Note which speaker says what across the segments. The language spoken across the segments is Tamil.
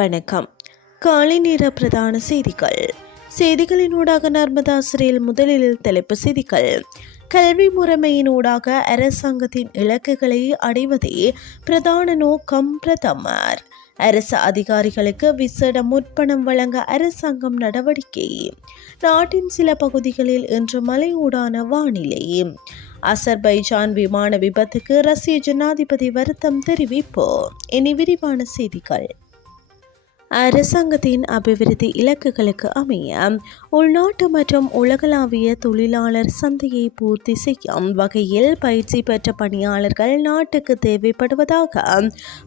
Speaker 1: வணக்கம். காலை நேர பிரதான செய்திகள். செய்திகளின் ஊடாக நர்மதாசிரியில் முதலில் தலைப்பு செய்திகள். கல்வி முறைமையினூடாக அரசாங்கத்தின் இலக்குகளை அடைவதே பிரதான நோக்கம் பிரதமர். அரசு அதிகாரிகளுக்கு விசேட முற்பணம் வழங்க அரசாங்கம் நடவடிக்கை. நாட்டின் சில பகுதிகளில் இன்று மலையூடான வானிலை. அசர்பைஜான் விமான விபத்துக்கு ரஷ்ய ஜனாதிபதி வருத்தம் தெரிவிப்பு. இனி விரிவான செய்திகள். அரசாங்கத்தின் அபிவிருத்தி இலக்குகளுக்கு அமைய உள்நாட்டு மற்றும் உலகளாவிய தொழிலாளர் சந்தையை பூர்த்தி செய்யும் வகையில் பயிற்சி பெற்ற பணியாளர்கள் நாட்டுக்கு தேவைப்படுவதாக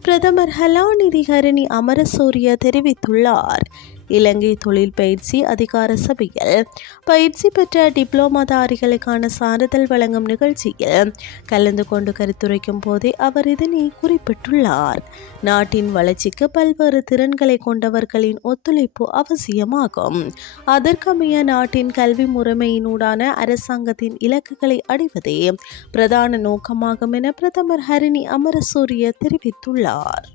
Speaker 1: பிரதமர் ஹலாநிதி ஹரணி அமரசூரிய தெரிவித்துள்ளார். இலங்கை தொழில் பயிற்சி அதிகார சபையில் பயிற்சி பெற்ற டிப்ளோமாதாரிகளுக்கான சான்றிதழ் வழங்கும் நிகழ்ச்சியில் கலந்து கொண்டு கருத்துரைக்கும் போதே அவர் இதனை குறிப்பிட்டுள்ளார். நாட்டின் வளர்ச்சிக்கு பல்வேறு திறன்களை கொண்டவர்களின் ஒத்துழைப்பு அவசியமாகும். அதற்கமைய நாட்டின் கல்வி முறைமையினூடான அரசாங்கத்தின் இலக்குகளை அடைவதே பிரதான நோக்கமாகும் என பிரதமர் ஹரிணி அமரசூரிய தெரிவித்துள்ளார்.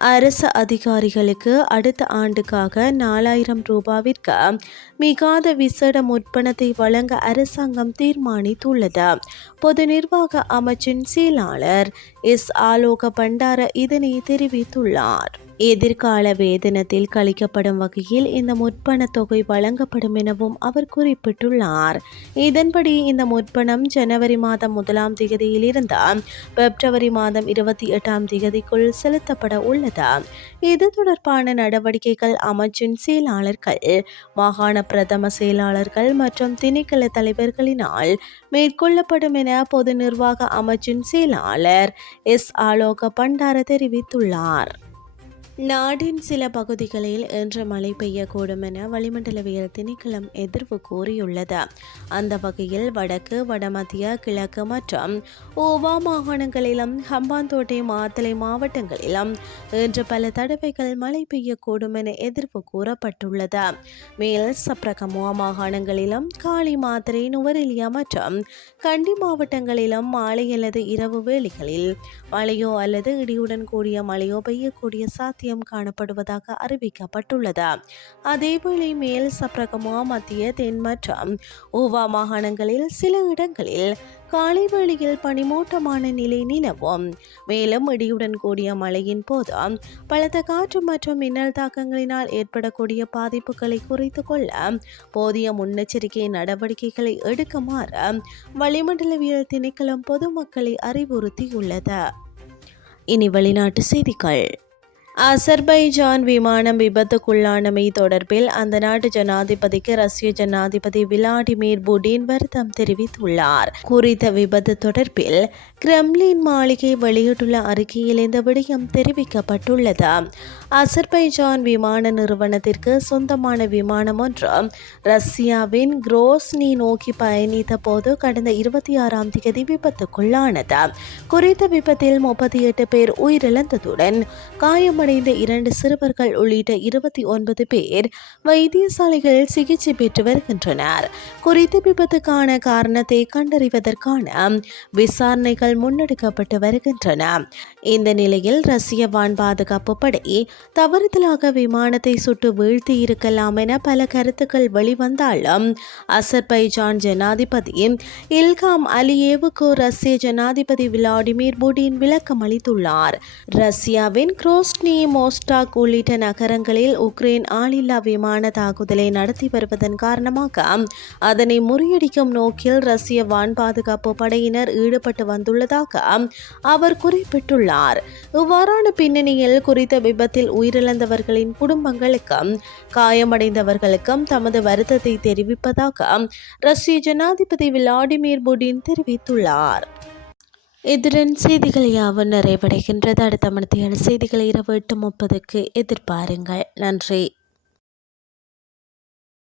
Speaker 1: அரசு அதிகாரிகளுக்கு அடுத்த ஆண்டுக்காக நாலாயிரம் ரூபாவிற்கு மிகாத விசேட முற்பணத்தை வழங்க அரசாங்கம் தீர்மானித்துள்ளது. பொது நிர்வாக அமைச்சின் செயலாளர் எஸ். ஆலோக பண்டார இதனை தெரிவித்துள்ளார். எதிர்கால வேதனத்தில் கழிக்கப்படும் வகையில் இந்த முற்பண தொகை வழங்கப்படும் எனவும் அவர் குறிப்பிட்டுள்ளார். இதன்படி இந்த முற்பணம் ஜனவரி மாதம் முதலாம் தேதியிலிருந்து பிப்ரவரி மாதம் இருபத்தி எட்டாம் தேதிக்குள் செலுத்தப்பட உள்ளது. இது தொடர்பான நடவடிக்கைகள் அமைச்சின் செயலாளர்கள் மாகாண பிரதம செயலாளர்கள் மற்றும் திணைக்கள தலைவர்களினால் மேற்கொள்ளப்படும் என பொது நிர்வாக அமைச்சின் செயலாளர் எஸ். ஆலோக பண்டார தெரிவித்துள்ளார். நாட்டின் சில பகுதிகளில் இன்று மழை பெய்யக்கூடும் என வளிமண்டலவியல் திணைக்களம் எதிர்ப்பு கூறியுள்ளது. அந்த வகையில் வடக்கு வடமத்திய கிழக்கு மற்றும் ஓவா மாகாணங்களிலும் ஹம்பாந்தோட்டை மாத்தலை மாவட்டங்களிலும் இன்று பல தடவைகள் மழை பெய்யக்கூடும் என எதிர்ப்பு கூறப்பட்டுள்ளது. மேல் சப்ரகமுவா மாகாணங்களிலும் காளி மாத்திரை நுவரெலியா மற்றும் கண்டி மாவட்டங்களிலும் மாலை அல்லது இரவு வேளைகளில் மழையோ அல்லது இடியுடன் கூடிய மழையோ பெய்யக்கூடிய சாத்தியம் சாத்தியம் காணப்படுவதாக அறிவிக்கப்பட்டுள்ளது. அதேவேளை மேல் சப்ரகமா மத்திய தென் மற்றும் ஓவா மாகாணங்களில் சில இடங்களில் காலை வேளையில் பனிமூட்டமான நிலை நிலவும். மேலும் இடியுடன் கூடிய மழையின் போது பலத்த காற்று மற்றும் மின்னல் தாக்கங்களினால் ஏற்படக்கூடிய பாதிப்புகளை குறைத்து கொள்ள போதிய முன்னெச்சரிக்கை நடவடிக்கைகளை எடுக்குமாறு வளிமண்டலவியல் திணைக்களம் பொதுமக்களை அறிவுறுத்தியுள்ளது. இனி வெளிநாட்டு செய்திகள். அசர்பைஜான் விமானம் விபத்துக்குள்ளானமை தொடர்பில் அந்த நாட்டு ஜனாதிபதிக்கு ரஷ்ய ஜனாதிபதி விளாடிமிர் புடின் வருத்தம் தெரிவித்துள்ளார். குறித்த விபத்து தொடர்பில் கிரெம்லின் மாளிகை வெளியிட்டுள்ள அறிக்கையில் இந்த விடயம் தெரிவிக்கப்பட்டுள்ளது. அசர்பைஜான் விமான நிறுவனத்திற்கு சொந்தமான விமானம் ஒன்று ரஷ்யாவின் குரோஸ்னி நோக்கி பயணித்த போது கடந்த இருபத்தி ஆறாம் தேதி விபத்துக்குள்ளானது. குறித்த விபத்தில் முப்பத்தி எட்டு பேர் உயிரிழந்ததுடன் காயம் காயமடைந்த இரண்டு சிறுவர்கள் உள்ளிட்ட இருபத்தி ஒன்பது பேர் வைத்தியசாலைகளில் சிகிச்சை பெற்று வருகின்றனர். குறித்த விபத்துக்கான காரணத்தை கண்டறிவதற்கான விசாரணைகள் முன்னெடுக்கப்பட்டு வருகின்றன. இந்த நிலையில் ரஷ்ய வான் பாதுகாப்பு படை தவறுதலாக விமானத்தை சுட்டு வீழ்த்தி இருக்கலாம் என பல கருத்துக்கள் வெளிவந்தாலும் அசர்பைஜான் ஜனாதிபதி இல்காம் அலியேவுக்கு ரஷ்ய ஜனாதிபதி விளாடிமிர் புடின் விளக்கம் அளித்துள்ளார் ரஷ்யாவின் குரோஸ்னி மோஸ்டாக் உள்ளிட்ட நகரங்களில் உக்ரைன் ஆளில்லா விமான தாக்குதலை நடத்தி வருவதன் காரணமாக அதனை முறியடிக்கும் நோக்கில் ரஷ்ய வான் பாதுகாப்பு படையினர் ஈடுபட்டு வந்துள்ளதாக அவர் குறிப்பிட்டுள்ளார். இவ்வாறான பின்னணியில் குறித்த விபத்தில் உயிரிழந்தவர்களின் குடும்பங்களுக்கும் காயமடைந்தவர்களுக்கும் தமது வருத்தத்தை தெரிவிப்பதாக ரஷ்ய ஜனாதிபதி விளாடிமிர் புடின் தெரிவித்துள்ளார். இத்துடன் செய்திகள் யாவும் நிறைவடைகின்றது. அடுத்த மனத்தையான செய்திகளை இரவு எட்டு முப்பதுக்கு எதிர்பாருங்கள். நன்றி.